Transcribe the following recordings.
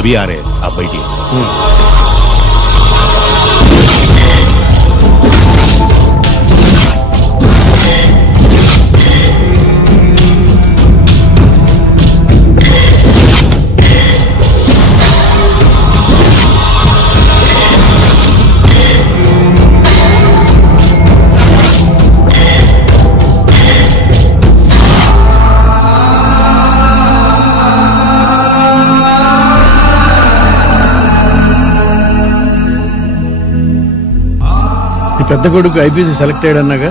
अभी आ रहे हैं, आप बैठिए। పెద్ద కొడుకు ఐపీసీ సెలెక్ట్ అయ్యాడన్నాగా,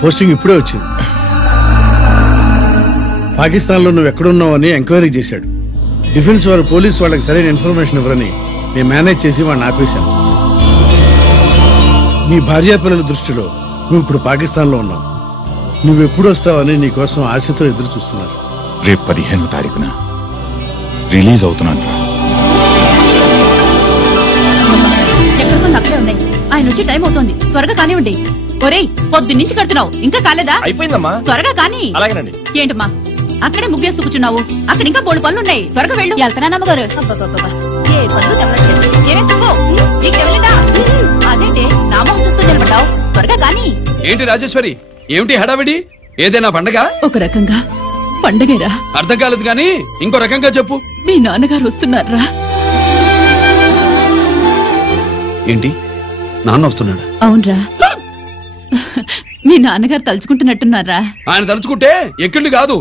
పోస్టింగ్ ఇప్పుడే వచ్చింది. పాకిస్తాన్లో నువ్వు ఎక్కడున్నావని ఎంక్వైరీ చేశాడు. డిఫెన్స్ వారు పోలీసు వాళ్ళకి సరైన ఇన్ఫర్మేషన్ ఇవ్వరని నేను మేనేజ్ చేసి వాడిని ఆపేశాను. నీ భార్యా పిల్లల దృష్టిలో నువ్వు ఇప్పుడు పాకిస్తాన్లో ఉన్నావు. నువ్వెప్పుడు వస్తావని నీ కోసం ఆశతో ఎదురు చూస్తున్నారు. రేపు 15వ తారీఖున రిలీజ్ అవుతున్నాను. ఆయన వచ్చి టైం అవుతోంది, త్వరగా కానివ్వండి. ఒరేయ్, పొద్దున్నుంచి కడుతున్నావు, ఇంకా కాలేదా? అయిపోయిందమ్మా, త్వరగా కానీ. అలాగేనండి. ఏంటమ్మా అక్కడే ముగ్గేస్తూ కూర్చున్నావు? అక్కడ ఇంకా 3 పనులు ఉన్నాయి, త్వరగా వెళ్ళు. వెళ్తానమ్మగారు. ఏ పనులు తెవలేదు? ఏమే సుబ్బు, నీకు తెవలేదా? అదేంటే నామం చూస్తూ నిలబడ్డావు, త్వరగా కానీ. ఏంటి రాజేశ్వరి, ఏమిటి హడావిడి? ఏదైనా పండగ? ఒక రకంగా పండగేరా. అర్థం కాలేదు గాని ఇంకో రకంగా చెప్పు. మీ నాన్నగారు వస్తున్నారా? ఏంటి, నాన్న వస్తున్నాడు? అవునరా, మీ నాన్నగారు తలుచుకుంటున్నట్టున్నారా? ఆయన తలుచుకుంటే ఎక్కిళ్ళు కాదు,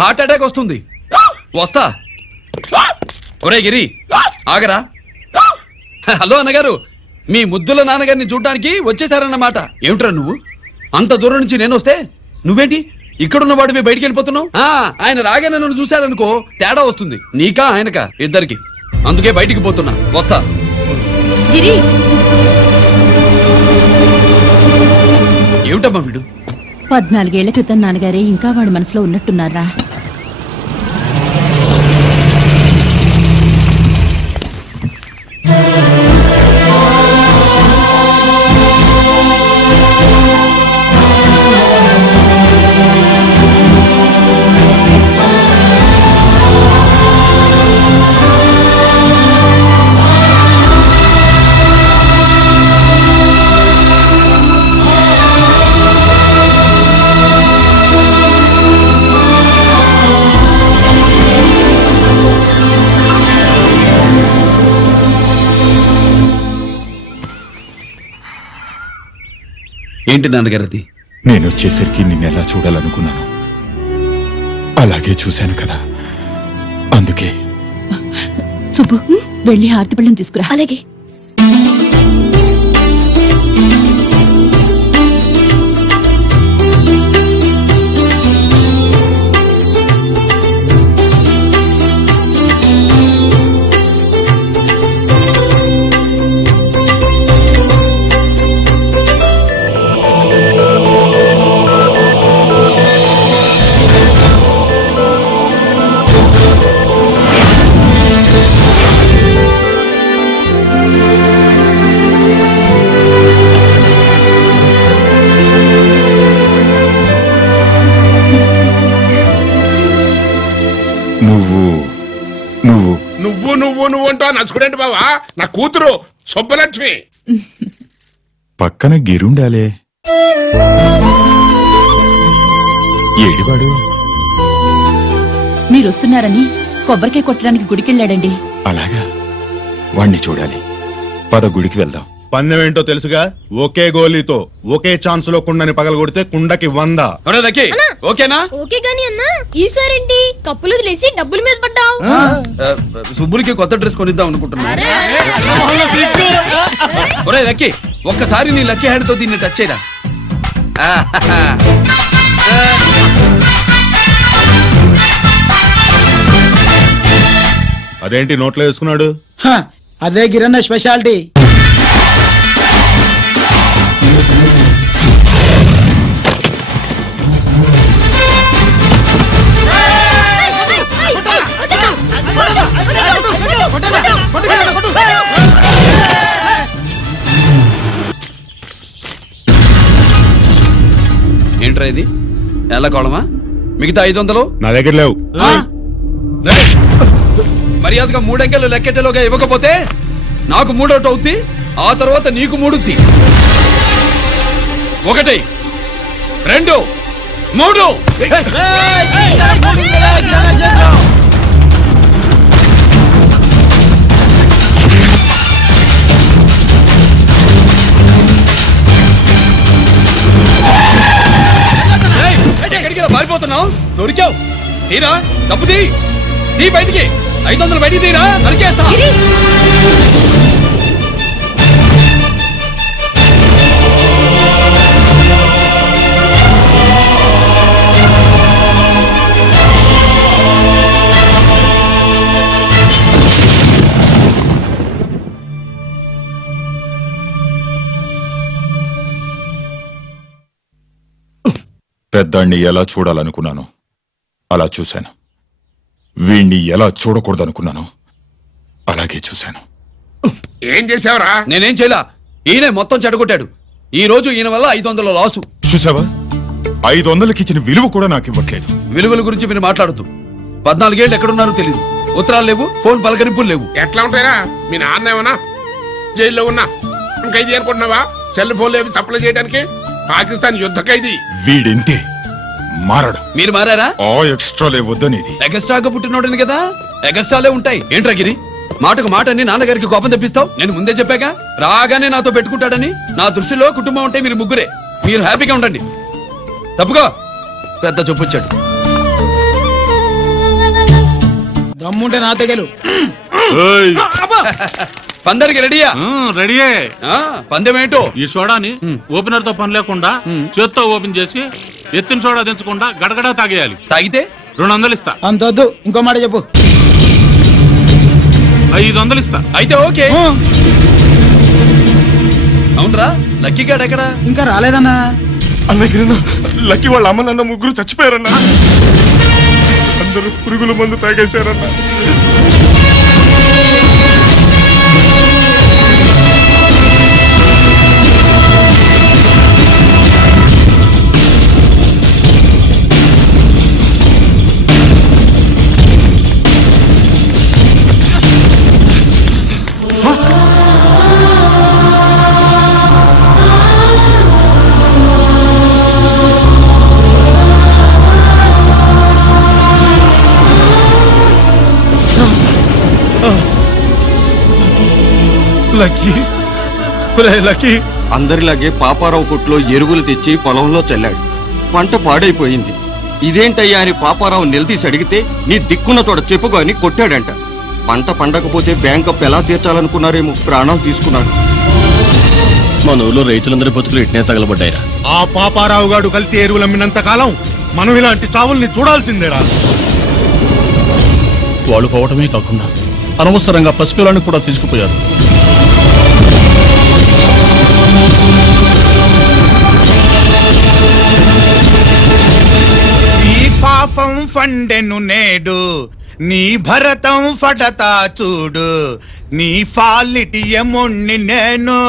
హార్ట్ అటాక్ వస్తుంది. వస్తా. ఒరే గిరి, ఆగరా. హలో అన్నగారు, మీ ముద్దుల నాన్నగారిని చూడ్డానికి వచ్చేసారన్నమాట. ఏమిట్రా నువ్వు? అంత దూరం నుంచి నేను వస్తే నువ్వేంటి ఇక్కడున్న వాడివి బయటికి వెళ్ళిపోతున్నావు? ఆయన రాగానే నన్ను చూశారనుకో తేడా వస్తుంది, నీకా ఆయనకా ఇద్దరికి. అందుకే బయటికి పోతున్నా, వస్తా. గిరి, ఏమిటమ్మా వీడు? 14 ఏళ్ల క్రితం నాన్నగారే ఇంకా వాడి మనసులో ఉన్నట్టున్నారా? ఏంటి నాన్నగారు అది? నేను వచ్చేసరికి నిన్నెలా చూడాలనుకున్నాను అలాగే చూశాను కదా, అందుకే. సుబ్బు, వెళ్ళి హారతి పళ్ళని తీసుకురా. అలాగే. నువ్వు అంటా నచ్చుకునేంటి బావా? నా కూతురు సుబ్బలక్ష్మి. పక్కన గిరుండాలే. ఏడివాడు? మీరు వస్తున్నారని కొబ్బరికాయ కొట్టడానికి గుడికెళ్ళాడండి. అలాగా, వాణ్ణి చూడాలి. పద, గుడికి వెళ్దాం. పందెం ఏంటో తెలుసుగా, ఒకే గోలీతో ఒకే ఛాన్స్ లో కుండని పగలగొడితే కుండకి 100. ఓకేనా? ఓకే గాని అన్నా, ఈసారేంటి కప్పులు వదిలేసి డబ్బుల మీద పడ్డావు? సుబ్బులకి కొత్త డ్రెస్ కొనిద్దాం అనుకుంటున్నా. ఒరే లక్కీ, ఒక్కసారి నీ లక్కీ హ్యాండ్ తో దీన్ని టచ్ చేయరా. అదేంటి నోట్లో వేసుకున్నాడు? అదే గిరన్న స్పెషాలిటీ. ఏంట్రా ఇది ఎల్లకోళమా? మిగతా 500 నా దగ్గర లేవు. మర్యాదగా 3 అంకెలు లెక్కెట్టేలోగా ఇవ్వకపోతే నాకు 3 అవుట్ అవుద్ది, ఆ తర్వాత నీకు 3. 1 2 3. ఎక్కడికి పారిపోతున్నావు? దొరికావు. తీరా తప్పు తీ బయటికి. 500 బయటికి తీరా, నరికేస్తా. పెద్దాన్ని ఎలా చూడాలనుకున్నాను అలా చూశాను. వీణ్ణి ఎలా చూడకూడదనుకున్నాను అలాగే చూశాను. ఏం చేసావురా? నేనేం చేయలా, ఈయనే మొత్తం చెడగొట్టాడు. ఈ రోజు ఈయన వల్ల 500 లాసు. చూసావా, 500కి ఇచ్చిన విలువ కూడా నాకు ఇవ్వట్లేదు. విలువల గురించి మీరు మాట్లాడుతూ 14 ఏళ్ళు ఎక్కడున్నారో తెలీదు. ఉత్తరాలు లేవు, ఫోన్ పలకరింపులు లేవు. ఎట్లా ఉంటారా? మీ నాన్న ఏమన్నా జైల్లో ఉన్నా ఖైదీ అనుకుంటున్నావా? సెల్ ఫోన్ లేవు సప్లై చేయడానికి. పాకిస్తాన్ యుద్ధ ఖైదీ. వీడింతే మారడు. మీరు మారారా? ఎక్స్ట్రాలే వద్దనేది. ఎగస్ట్రాగా పుట్టినోడని కదా, ఎగస్ట్రాలే ఉంటాయి. ఏంట్రా గిరి, మాటకు మాట అని నాన్నగారికి కోపం తెప్పిస్తావు? నేను ముందే చెప్పాక రాగానే నాతో పెట్టుకుంటాడని. నా దృష్టిలో కుటుంబం అంటే మీరు ముగ్గురే. మీరు హ్యాపీగా ఉండండి. తప్పుగా పెద్ద చొప్పొచ్చాడు. దమ్ముంటే నా తెగలు. పందానికి రెడీయా? రెడీయే. పందెం ఏంటో? ఈ సోడాని ఓపెనర్ తో పని లేకుండా చేత్తో ఓపెన్ చేసి ఎత్తిన సోడా దించకుండా గడగడా తాగేయాలి. తాగితే 200 ఇస్తా. అంతొద్దు, ఇంకో మాట చెప్పు. 500 ఇస్తా. అయితే ఓకే. అవునరా, లక్కీ గాడు ఎక్కడా? ఇంకా రాలేదన్నా. అన్నగిరినా, లక్కీ వాళ్ళ అమ్మ నాన్న ముగ్గురు చచ్చిపోయారన్నా. అందరూ పురుగుల మందు తాగేశారన్నా. లక్కీ అందరిలాగే పాపారావు కొట్లో ఎరువులు తెచ్చి పొలంలో చల్లాడు. పంట పాడైపోయింది. ఇదేంటయ్యా అని పాపారావు నిలదీసి అడిగితే నీ దిక్కున్న చోట చెప్పుకో అని కొట్టాడంట. పంట పండకపోతే బ్యాంక్ అప్పు ఎలా తీర్చాలనుకున్నారేమో ప్రాణాలు తీసుకున్నారు. మన ఊళ్ళో రైతులందరి బతుకులు ఇట్నే తగలబడ్డాయిరా. ఆ పాపారావు గాడు కల్తీ ఎరువులు అమ్మినంత కాలం మనం ఇలాంటి చావుల్ని చూడాల్సిందేరా. వాళ్ళు పోవటమే కాకుండా అనవసరంగా పసిపిల్లని కూడా తీసుకుపోయారు. ఈ పాపం ఫండెను నేడు, నీ భరతం ఫటతా చూడు. నీ ఫాలిటి ఎముణ్ణి నేను,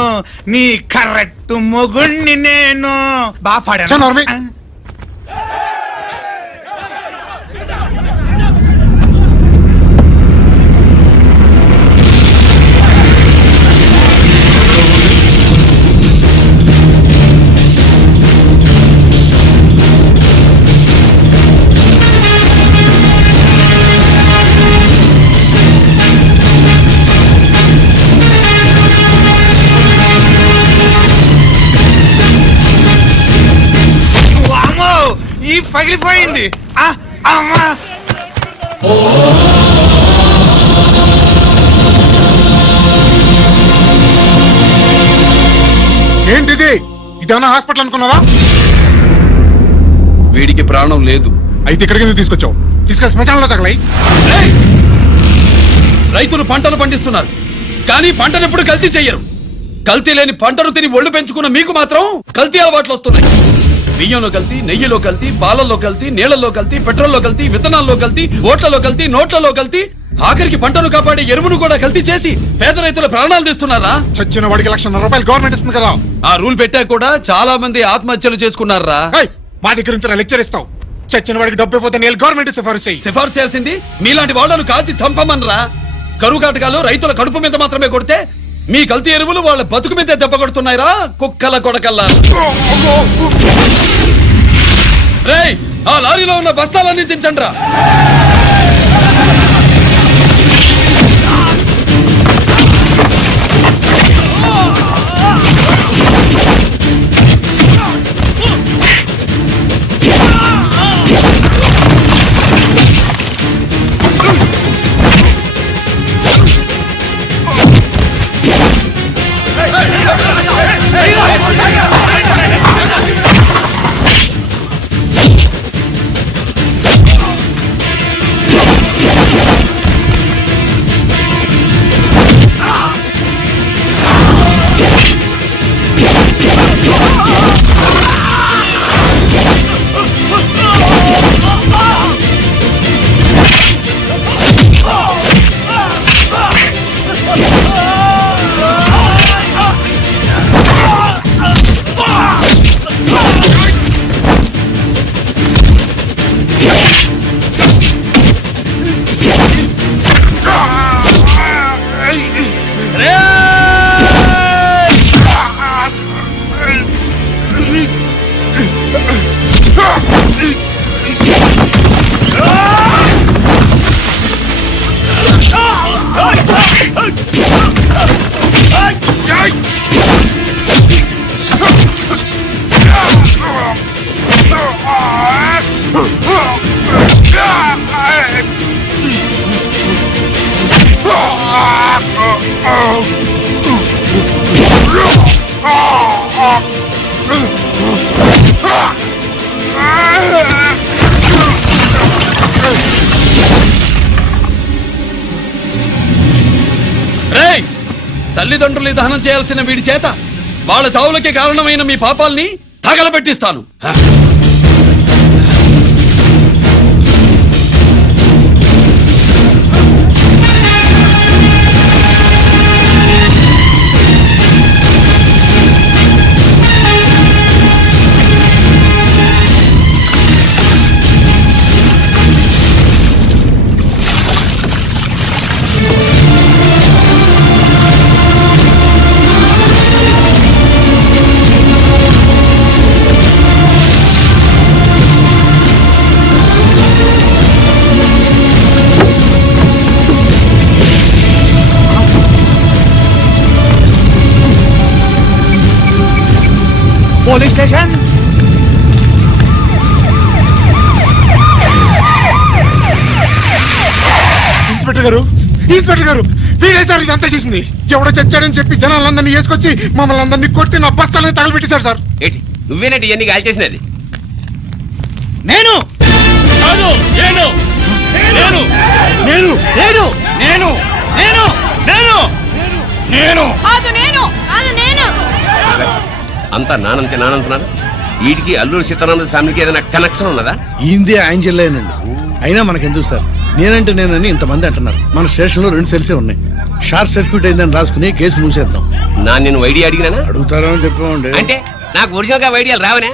నీ కరెక్ట్ మొగుణ్ణి నేను. బాగా పగిలిపోయింది. ఏంటిది? ఇదేమన్నా హాస్పిటల్ అనుకున్నావా? వీడికి ప్రాణం లేదు. అయితే ఇక్కడికి ఎందుకు తీసుకొచ్చావు? తీసుకెళ్ళి శ్మశానంలో తగలై. రైతులు పంటలు పండిస్తున్నారు, కానీ పంటను ఎప్పుడు కల్తీ చెయ్యరు. కల్తీ లేని పంటను తిని ఒళ్ళు పెంచుకున్న మీకు మాత్రం కల్తీ అలవాట్లు వస్తున్నాయి. బియ్యంలో కల్తీ, నెయ్యిలో కల్తీ, పాలల్లో కల్తీ, నీళ్లలో కల్తీ, పెట్రోల్లో కల్తీ, విత్తనాల్లో కల్తీ, ఓట్లలో కల్తీ, నోట్లలో కల్తీ, ఆఖరికి పంటను కాపాడే ఎరువును కూడా కల్తీ చేసి పేద రైతుల ప్రాణాలు తీస్తున్నారా? చచ్చిన వాడికి ₹1,00,000 గవర్నమెంట్ ఇస్తుంది కదా. ఆ రూల్ పెట్టా కూడా చాలా మంది ఆత్మహత్యలు చేసుకున్నారా? మా దగ్గర నుంచి లెక్చర్ ఇస్తావు. చచ్చిన వాడికి డబ్బు ఇవ్వతే నేను గవర్నమెంట్ సిఫారసు చేయి. సిఫార్సు చేయాల్సింది మీలాంటి వాళ్ళను కాల్చి చంపమనరా. కరువు కాటకాలు రైతుల కడుపు మీద మాత్రమే కొడితే మీ కల్తీ ఎరువులు వాళ్ళ బతుకు మీద దెబ్బ కొడుతున్నాయిరా కుక్కల కొడకల్లా. రేయ్, ఆ లారీలో ఉన్న బస్తాలన్నీ దించండి రా. తల్లిదండ్రులు దహనం చేయాల్సిన వీడి చేత వాళ్ళ చావులకి కారణమైన మీ పాపాల్ని తగలబెట్టిస్తాను. Police station. ఇన్స్పెక్టర్ గారు, ఇన్స్పెక్టర్ గారు, వీడేసారు ఇదంతా చేసింది. ఎవడో చచ్చాడని చెప్పి జనాలందరినీ వేసుకొచ్చి మమ్మల్ని అందరినీ కొట్టి నా బస్తాలని తగలబెట్టేశారు సార్. నువ్వేనండి ఇవన్నీ కాల్ చేసినది? నేను నేను నేను నేను నేను నేను నేను నేను నేను అంతా నానంతే నానంటున్నారు. వీటికి అల్లూరి సీతారామరాజు ఫ్యామిలీకి ఏదైనా కనెక్షన్ ఉన్నదా? ఈందే యాంజల్లేనండి. అయినా మనకెందుకు సార్, నేనంటే నేనని ఇంతమంది అంటున్నారు. మన స్టేషన్ లో 2 సెల్సే ఉన్నాయి. షార్ట్ సర్క్యూట్ అయిందని రాసుకుని కేసు మూసేద్దాం. నేను వైడి అడిగినా అడుగుతారని చెప్పామండి. అంటే నాకు ఒరిజినల్ గా వైడియాలు రావనే?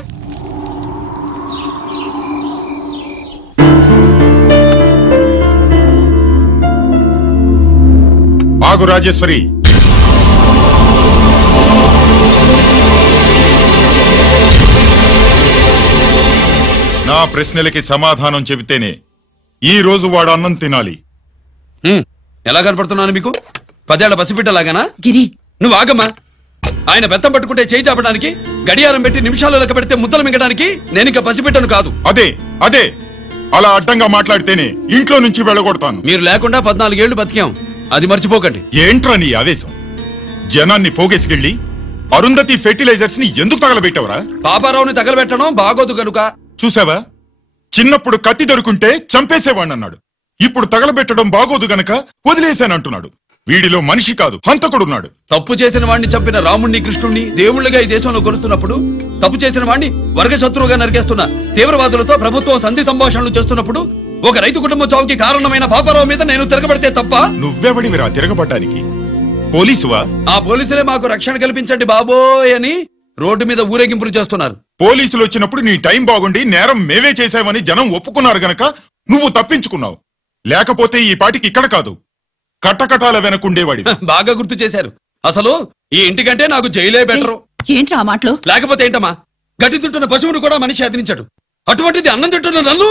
ఆగు రాజేశ్వరి. నా ప్రశ్నలకి సమాధానం చెబితేనే ఈ రోజు వాడు అన్నం తినాలి. ఎలా కనపడుతున్నాను మీకు? 10 ఏళ్ల పసిబిడ్డలాగానా? గిరి, నువ్వు ఆగమ్మా. ఆయన బెత్తం పట్టుకుంటే చేయి చాపడానికి, గడియారం పెట్టి నిమిషాలు లెక్క పెడితే ముద్దలు మింగడానికి నేను ఇంకా పసిబిడ్డను కాదు. అదే అదే అలా అడ్డంగా మాట్లాడితేనే ఇంట్లో నుంచి వెళ్ళగొడతాను. మీరు లేకుండా 14 ఏళ్లు బతికాం, అది మర్చిపోకండి. ఏంట్రా నీ ఆవేశం? జనాన్ని పోగేసుకెళ్ళి అరుంధతి ఫెర్టిలైజర్స్ ని ఎందుకు తగలబెట్టావురా? పాపారావుని తగలబెట్టడం బాగోదు గనుక. చూసావా, చిన్నప్పుడు కత్తి దొరుకుంటే చంపేసేవాణ్ణన్నాడు. ఇప్పుడు తగలబెట్టడం బాగోదు గనక వదిలేశానంటున్నాడు. వీడిలో మనిషి కాదు, హంతకుడున్నాడు. తప్పు చేసిన వాడిని చంపిన రాముణ్ణి, కృష్ణుణ్ణి దేవుళ్ళుగా ఈ దేశంలో కొలుస్తున్నప్పుడు, తప్పు చేసిన వాడిని వర్గశత్రువుగా నరికేస్తున్న తీవ్రవాదులతో ప్రభుత్వం సంధి సంభాషణలు చేస్తున్నప్పుడు, ఒక రైతు కుటుంబం చావుకి కారణమైన పాపారావు మీద నేను తిరగబడితే తప్ప? నువ్వెవడివిరా తిరగబడ్డానికి? పోలీసువా? ఆ పోలీసులే మాకు రక్షణ కల్పించండి బాబోయ్ అని రోడ్డు మీద ఊరేగింపులు చేస్తున్నారు. పోలీసులు వచ్చినప్పుడు నీ టైం బాగుండి నేరం మేమే చేశామని జనం ఒప్పుకున్నారు గనక నువ్వు తప్పించుకున్నావు. లేకపోతే ఈ పాటికి ఇక్కడ కాదు, కట్టకటాల వెనకుండేవాడి. బాగా గుర్తు చేశారు. అసలు ఈ ఇంటికంటే నాకు జైలే బెటరు. ఏంట్రా ఆ మాటలు? లేకపోతే ఏంటమ్మా, గడ్డి తింటున్న పశువును కూడా మనిషి అదిరించాడు. అటువంటిది అన్నం తింటున్న నన్ను.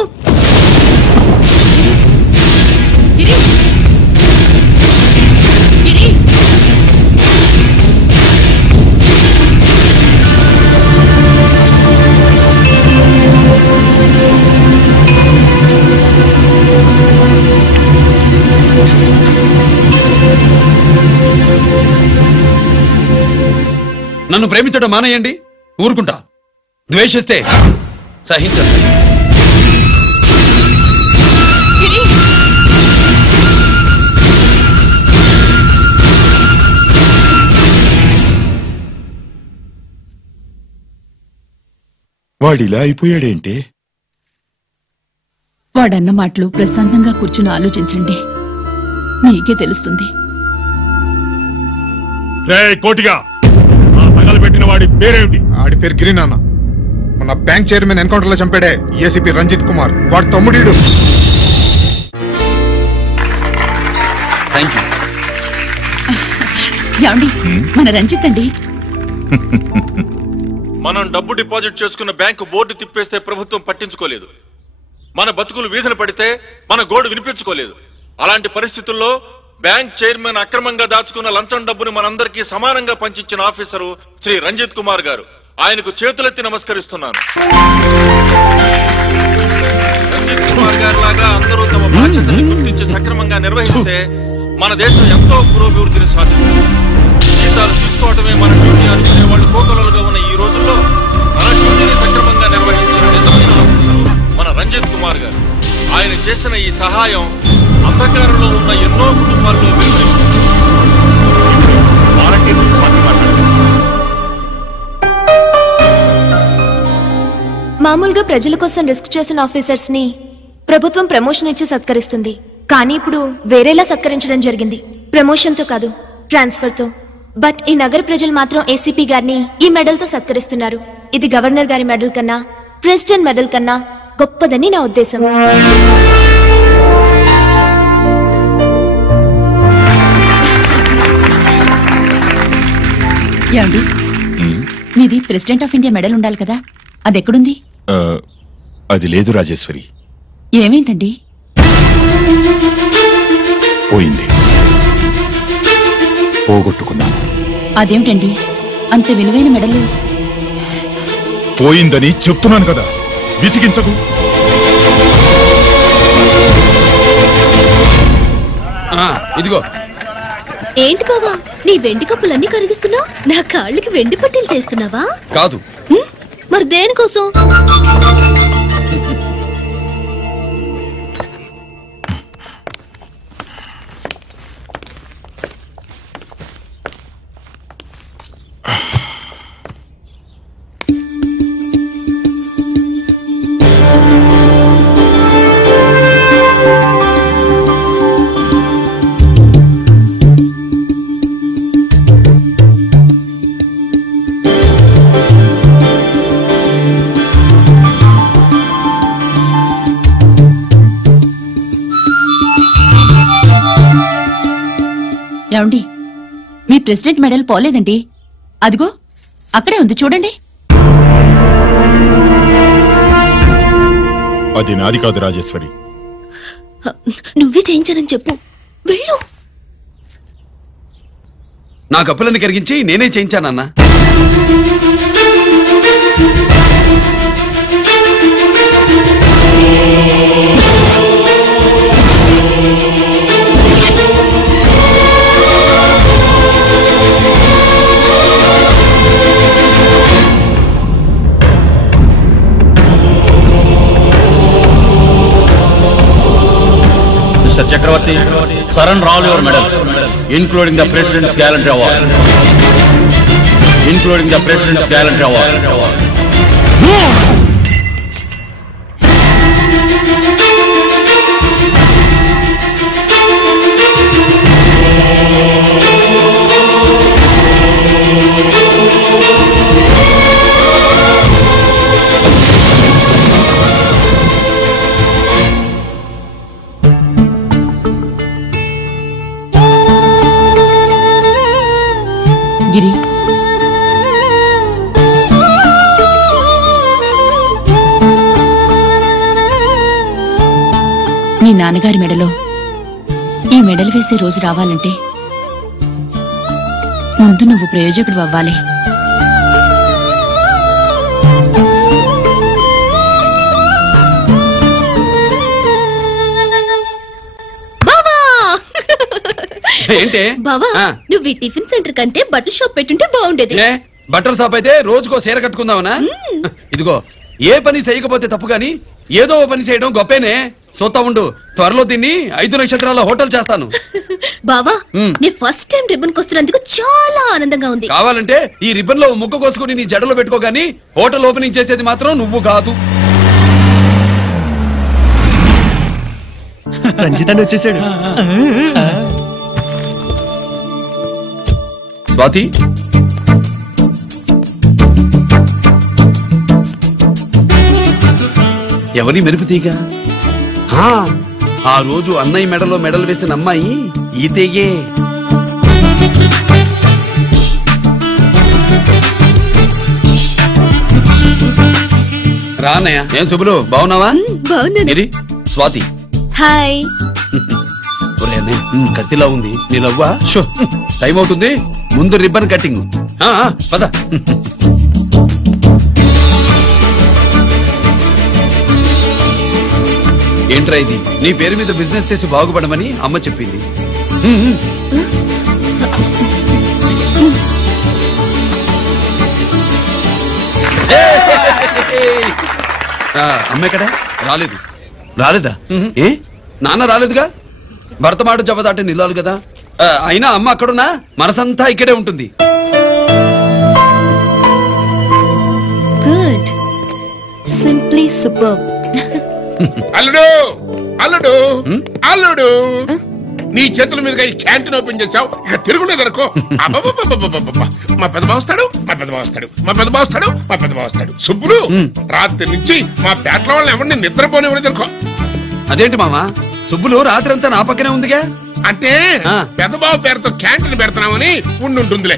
నన్ను ప్రేమించడం మానేయండి, ఊరుకుంటా. ద్వేషిస్తే సహించండి. వాడిలా అయిపోయాడేంటి? వాడన్న మాటలు ప్రశాంతంగా కూర్చుని ఆలోచించండి, మీకే తెలుస్తుంది. కోటిగా తగలబెట్టిన వాడి పేరేమిటి? ఆడి పేరు గిరి నాన్న. మన బ్యాంక్ చైర్మన్ ఎన్కౌంటర్ లో చంపాడే ఏసీపీ రంజిత్ కుమార్, వాడి తమ్ముడీడు. ఏమండి, మన రంజిత్ అండి. మనం డబ్బు డిపాజిట్ చేసుకున్న బ్యాంకు బోర్డు తిప్పేస్తే ప్రభుత్వం పట్టించుకోలేదు. మన బతుకులు వీధులు పడితే మన గోడు వినిపించుకోలేదు. అలాంటి పరిస్థితుల్లో బ్యాంక్ చైర్మన్ అక్రమంగా దాచుకున్న లంచం డబ్బును మనందరికీ సమానంగా పంచిచ్చిన ఆఫీసరు శ్రీ రంజిత్ కుమార్ గారు. ఆయనకు చేతులెత్తి నమస్కరిస్తున్నాను. రంజిత్ కుమార్ గారి లాగా అందరూ తమ బాధ్యతను గుర్తించి సక్రమంగా నిర్వహిస్తే మన దేశం ఎంతో పురోభివృద్ధిని సాధిస్తుంది. జీతాలు తీసుకోవటమే మన డ్యూటీ అనుకునే వాళ్ళు కోకొలలుగా ఉన్న ఈ రోజుల్లో మన డ్యూటీని సక్రమంగా నిర్వహించిన నిజమైన ఆఫీసరు మన రంజిత్ కుమార్ గారు. ఆయన చేసిన ఈ సహాయం అంధకారంలో ఉన్న ఎన్నో కుటుంబాల్లో వెలుగుని. మామూలుగా ప్రజల కోసం రిస్క్ చేసిన ఆఫీసర్స్ ని ప్రభుత్వం ప్రమోషన్ ఇచ్చి సత్కరిస్తుంది. కానీ ఇప్పుడు వేరేలా సత్కరించడం జరిగింది. ప్రమోషన్ తో కాదు, ట్రాన్స్ఫర్ తో. బట్ ఈ నగర ప్రజలు మాత్రం ఏసీపీ గారిని ఈ మెడల్ తో సత్కరిస్తున్నారు. ఇది గవర్నర్ గారి మెడల్ కన్నా, ప్రెసిడెంట్ మెడల్ కన్నా గొప్పదని నా ఉద్దేశం. ఏమండి, మీది ప్రెసిడెంట్ ఆఫ్ ఇండియా మెడల్ ఉండాలి కదా, అదెక్కడుంది? అది లేదు రాజేశ్వరి. ఏమైందండి? పోయింది, పోగొట్టుకున్నాను. అదేమిటండి అంత విలువైన మెడలు? పోయిందని చెప్తున్నాను కదా, విసిగించకు. ఇదిగో. ఏంటి బావా, నీ వెండి కప్పులన్నీ కరిగిస్తున్నావు? నా కాళ్ళకి వెండి పట్టీలు చేస్తున్నావా? కాదు. మరి దేనికోసం? ఏమండి, మీ ప్రెసిడెంట్ మెడల్ పోలేదండి, అదిగో అక్కడే ఉంది చూడండి. అది నాది కాదు రాజేశ్వరి. నువ్వే చేయించానని చెప్పు, వెళ్ళు. నా కప్పులను కరిగించి నేనే చేయించానన్నా. Mr. Chakravarti, surrender all your medals, including the President's Gallantry Award. Including the President's Gallantry Award. నీ నాన్నగారి మెడలో ఈ మెడలు వేసే రోజు రావాలంటే ముందు నువ్వు ప్రయోజకుడు అవ్వాలి. ఏంటి బావా నువ్వు ఈ టిఫిన్ సెంటర్ కంటే బట్టల షాప్ పెట్టుంటే బాగుండేది. బట్టల షాప్ అయితే రోజుకో చీర కట్టుకుందామనా? ఇదిగో ఏ పని చేయకపోతే తప్పు గాని ఏదో పని చేయడం గొప్పేనే. సొత్తా ఉండు, త్వరలో దీన్ని 5 నక్షత్రాల హోటల్ చేస్తాను. బావా నీ ఫస్ట్ టైం రిబ్బన్ కొస్తున్నందుకు చాలా ఆనందంగా ఉంది. కావాలంటే ఈ రిబ్బన్ లో ముక్క కోసుకుని నీ జడలో పెట్టుకో గాని హోటల్ ఓపెనింగ్ చేసేది మాత్రం నువ్వు కాదు. రంజితాన్ని వచ్చేసాడు. స్వాతి, ఎవరి మెరుపు తీగ? ఆ రోజు అన్నయ్య మెడలో మెడలు వేసిన అమ్మాయి ఈ తీగే. రానయ్య. ఏం శుభులు, బాగున్నావా? బాగున్నాను. స్వాతి హాయ్. కత్తిలా ఉంది నీ నవ్వా? షో, టైం అవుతుంది, ముందు రిబ్బన్ కట్టింగ్. పద. ఏంట్రా ఇది? నీ పేరు మీద బిజినెస్ చేసి బాగుపడమని అమ్మ చెప్పింది. అమ్మ ఎక్కడా? రాలేదు. రాలేదా? ఏ నాన్న రాలేదుగా? భరతమాడు జబదాటే నిల్లాలు కదా. అయినా అమ్మ అక్కడున్నా మనసంతా ఇక్కడే ఉంటుంది. Good, simply super. అల్లుడు అల్లుడు అల్లుడు, నీ చేతుల మీదుగా ఈ క్యాంటీన్ ఓపెన్ చేసావు, ఇక తిరుగులేదనుకో. మా పెద్ద బావస్తాడు, మా పెద్ద బావస్తాడు, మా పెద్ద బావస్తాడు, మా పెద్ద బావస్తాడు. సుబ్బులు రాత్రి నుంచి మా పేటల వాళ్ళని ఎవరిని నిద్రపోనివ్వలేదనుకో. అదేంటి మామా, సుబ్బులు రాత్రంతా నా పక్కనే ఉందిగా? అంటే పెద్ద బావ పేరుతో క్యాంటీన్ పెడుతున్నామని ఉండుంటుందిలే.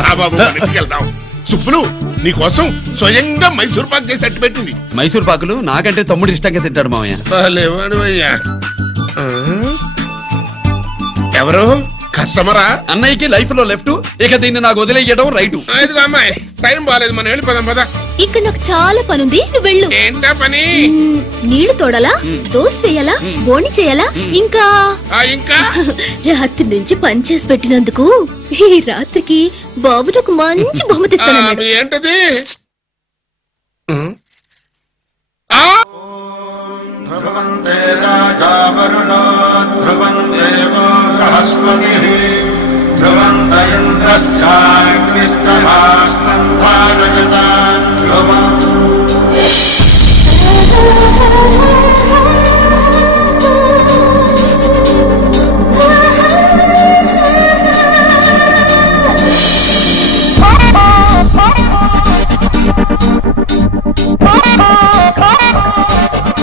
రా బాబు, వెళ్దాం. సుబ్బులు నీకోసం స్వయంగా మైసూర్ పాక్ చేసి అట్టు పెట్టింది. మైసూర్ పాకులు నాకంటే తమ్ముడు ఇష్టంగా తింటాడు మామయ్య. ఎవరు కస్టమరా? అన్నయ్యకి లైఫ్ లో లెఫ్ట్, ఇక దీన్ని నాకు వదిలేయడం రైట్. అమ్మాయి టైం బాగాలేదు, మనం వెళ్ళిపోదాం పద. ఇక్కడ నాకు చాలా పనుంది, నువ్వు వెళ్ళు. ఏంటా పని? నీళ్లు తోడాలా, దోశ వేయాలా, బోణి చేయాలా, ఇంకా రాత్రి నుంచి పని చేసి పెట్టినందుకు ఈ రాత్రికి బాబు నాకు మంచి బహుమతి ఇస్తానన్నాడు. ఏంటది? ధ్రువంతే రాజా వరుణో ధ్రువం దేవో బృహస్పతిః ధ్రువంత ఇంద్రశ్చాగ్నిశ్చ రాష్ట్రం ధారయత ధ్రువం.